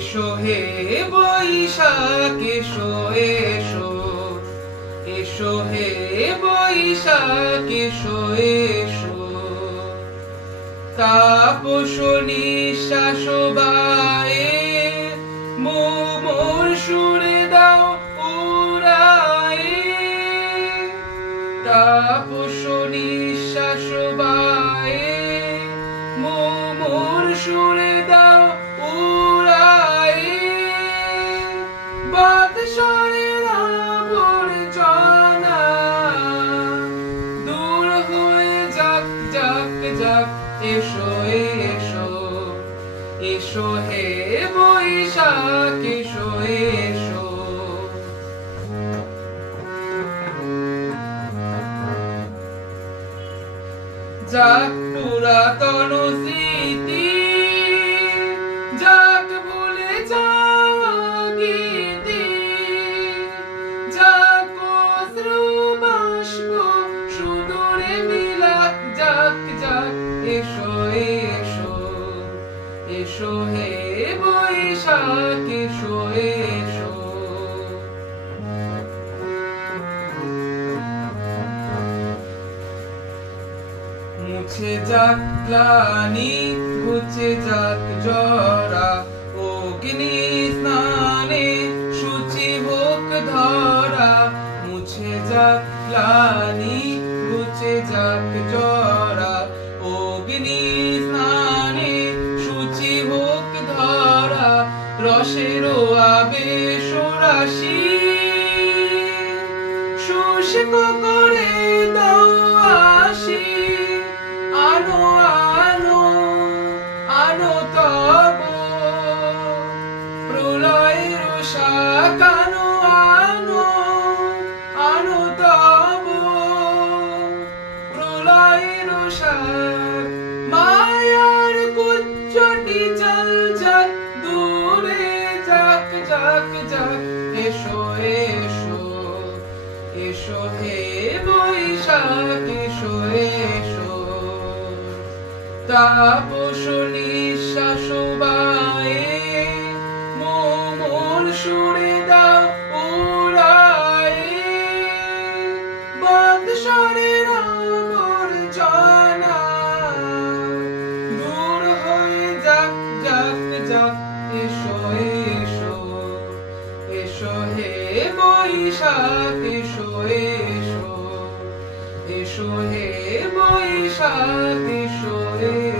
এসো হে বৈশাখ এসো এসো, এসো হে বৈশাখ এসো এসো। তাপস নিঃশ্বাস বায়ে মোর সুরে দাও উড়ায়ে। তাপস নিঃশ্বাস বায়ে মোর সুরে দাও উড়ায়ে। বাতাসের আবর্জনা দূর হয়ে যাক যাক যাক। এসো এসো, এসো হে বৈশাখ এসো এসো। যাক পুরাতন স্মৃতি, যাক ভুলে যাওয়া গীতি, যাক অশ্রু বাষ্প সুদূরে বিলাক যাক যাক। এসো এসো, এসো হে বৈশাখ এসো এসো। মুছে যাক গ্লানি ঘুচে যাক জরা, অগ্নি স্নানে শুচি হোক ধরা। মুছে যাক গ্লানি ঘুচে যাক জরা, অগ্নি স্নানে শুচি হোক ধরা। রসের আবেশ রাশি শুষ্ক করে দাও আসি। আনো আনো আনো তব প্রলয়ের শাক। আনো আনো আনো তব প্রলয়ের শাক। মায়ার কুজ্জটি জল যাক দূরে যাক যাক যাক। এসো এসো, এসো হে বৈশাখ এসো এসো। তাপস নিঃশ্বাস বায়ে মোর সুরে দাও উড়ায়ে। বাতাসের আবর্জনা দূর হয়ে যাক যাক যাক। এসো এসো, এসো হে বৈশাখ এসো এসো, এসো হে বৈশাখ এসো এসো।